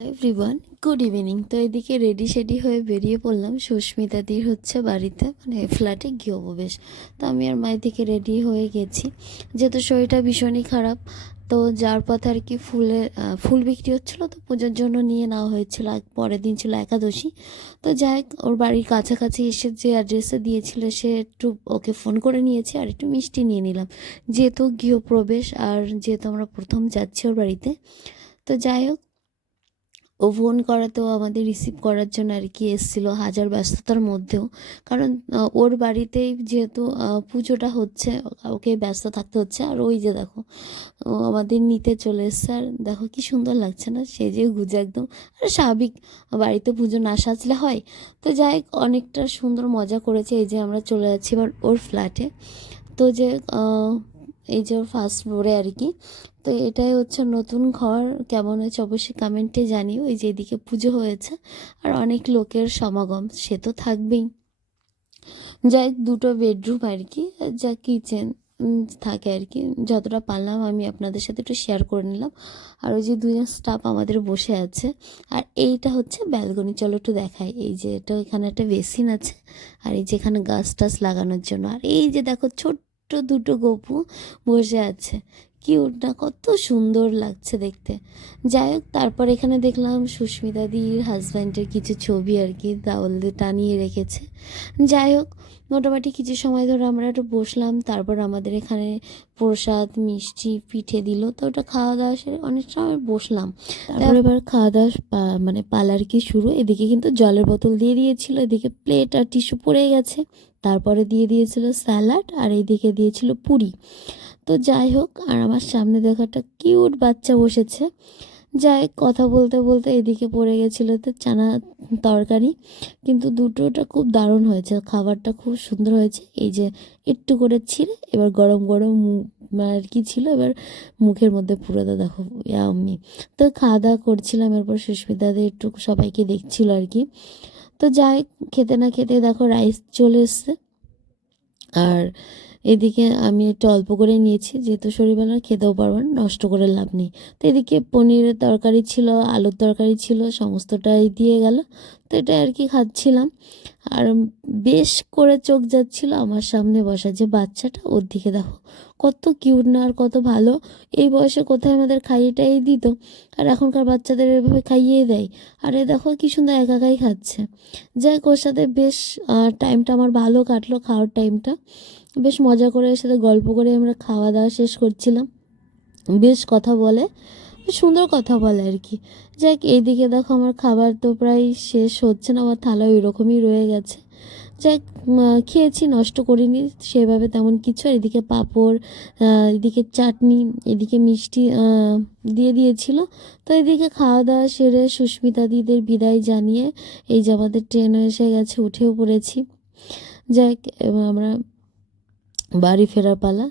Everyone, good evening. তো এদিকে ready shady হয়ে বেরিয়ে পড়লাম সুস্মিতাদির বাড়িতে, মানে ফ্ল্যাটে গৃহপ্রবেশ। তো আমি আর মায়ের দিকে রেডি হয়ে গেছি, যেহেতু শরীরটা ভীষণই খারাপ। তো যার পথে আর কি ফুল বিক্রি হচ্ছিলো, তো পুজোর জন্য নিয়ে নেওয়া হয়েছিল। পরের দিন ছিল একাদশী। তো যাই হোক, ওর বাড়ির কাছাকাছি এসে যে অ্যাড্রেসে দিয়েছিল সে একটু ওকে ফোন করে নিয়েছি আর একটু মিষ্টি নিয়ে নিলাম, যেহেতু গৃহপ্রবেশ আর যেহেতু আমরা প্রথম যাচ্ছি ওর বাড়িতে। তো যাই হোক, ও ফোন করাতেও আমাদের রিসিভ করার জন্য আর কি এসেছিলো হাজার ব্যস্ততার মধ্যেও। কারণ ওর বাড়িতেই যেহেতু পুজোটা হচ্ছে, ওকে ব্যস্ত থাকতে হচ্ছে। আর ওই যে দেখো, ও আমাদের নিতে চলে এসছে। আর দেখো কি সুন্দর লাগছে না, সেজে গুজে একদম। আর স্বাভাবিক, বাড়িতে পুজো না সাজলে হয়। তো যাই হোক, অনেকটা সুন্দর মজা করেছে। এই যে আমরা চলে যাচ্ছি এবার ওর ফ্ল্যাটে। তো যে এই যে ওর ফার্স্ট ফ্লোরে আর কি। তো এটাই হচ্ছে নতুন ঘর। কেমন হয়েছে অবশ্যই কমেন্টে জানিও। এই যে এদিকে পুজো হয়েছে আর অনেক লোকের সমাগম, সে তো থাকবেই। যাই হোক, দুটো বেডরুম আর কি, যা কিচেন থাকে আর কি। যতটা পারলাম আমি আপনাদের সাথে একটু শেয়ার করে নিলাম। আর ওই যে দুজন স্টাফ আমাদের বসে আছে। আর এইটা হচ্ছে ব্যালকনি, চলো একটু দেখাই। এই যে এটা, এখানে একটা বেসিন আছে। আর এই যে এখানে গাছ টাছ লাগানোর জন্য। আর এই যে দেখো, ছোট্ট দুটো গপু বসে আছে। কিউট না, কত সুন্দর লাগছে দেখতে। যাই হোক, তারপর এখানে দেখলাম সুস্মিতাদির হাজব্যান্ডের কিছু ছবি আর কি দেওয়াল দিয়ে টানিয়ে রেখেছে। যাই হোক, মোটামুটি কিছু সময় ধরে আমরা একটু বসলাম। তারপর আমাদের এখানে প্রসাদ, মিষ্টি, পিঠে দিল। তো ওটা খাওয়া দাওয়া সেরে অনেক সময় বসলাম। তারপর এবার খাওয়া দাওয়া মানে পালার কি শুরু। এদিকে কিন্তু জলের বোতল দিয়ে দিয়েছিল, এদিকে প্লেট আর টিস্যু পড়ে গেছে। তারপরে দিয়ে দিয়েছিল স্যালাড, আর এইদিকে দিয়েছিল পুরি। তো যাই হোক, আর আমার সামনে দেখো একটা কিউট বাচ্চা বসেছে। যাই হোক, কথা বলতে বলতে এদিকে পড়ে গেছিলো তো চানা তরকারি। কিন্তু দুটোটা খুব দারুণ হয়েছে, খাবারটা খুব সুন্দর হয়েছে। এই যে একটু করে ছিঁড়ে এবার গরম গরম আর কি ছিল, এবার মুখের মধ্যে পুরো দেখো আমি তো খাওয়া দাওয়া করছিলাম। এরপর সুস্মিতাদের একটু সবাইকে দেখছিল আর কি। তো যাই হোক, খেতে না খেতে দেখো রাইস চলে এসছে। আর এদিকে আমি একটু অল্প করে নিয়েছি, যেহেতু শরীরবেলা খেতেও পারবো না, নষ্ট করে লাভ নেই। তো এদিকে পনিরের তরকারি ছিল, আলুর তরকারি ছিল, সমস্তটাই দিয়ে গেল। তো এটা আর কি খাচ্ছিলাম। আর বেশ করে চোখ যাচ্ছিল আমার সামনে বসা যে বাচ্চাটা, ওর দিকে দেখো কত কিউট না, আর কত ভালো। এই বয়সে কোথায় আমাদের খাইয়েটাই দিত, আর এখনকার বাচ্চাদের এভাবে খাইয়েই দেয়। আর এ দেখো কি সুন্দর একাই খাচ্ছে। যাই হোক, ওর সাথে বেশ টাইমটা আমার ভালো কাটলো। খাওয়ার টাইমটা বেশ মজা করে, এর সাথে গল্প করে আমরা খাওয়া দাওয়া শেষ করছিলাম। বেশ কথা বলে, বেশ সুন্দর কথা বলে আর কি। যাক, এইদিকে দেখো আমার খাবার তো প্রায় শেষ হচ্ছে না, আমার থালা ওই রকমই রয়ে গেছে। যাক, খেয়েছি, নষ্ট করিনি সেভাবে তেমন কিছু। আর এদিকে পাঁপড়, এদিকে চাটনি, এদিকে মিষ্টি দিয়ে দিয়েছিল। তো এদিকে খাওয়া দাওয়া সেরে সুস্মিতা দিদের বিদায় জানিয়ে এই যে আমাদের ট্রেনও এসে গেছে, উঠেও পড়েছি। যাক, এবার আমরা বাড়ি ফেরার পালা।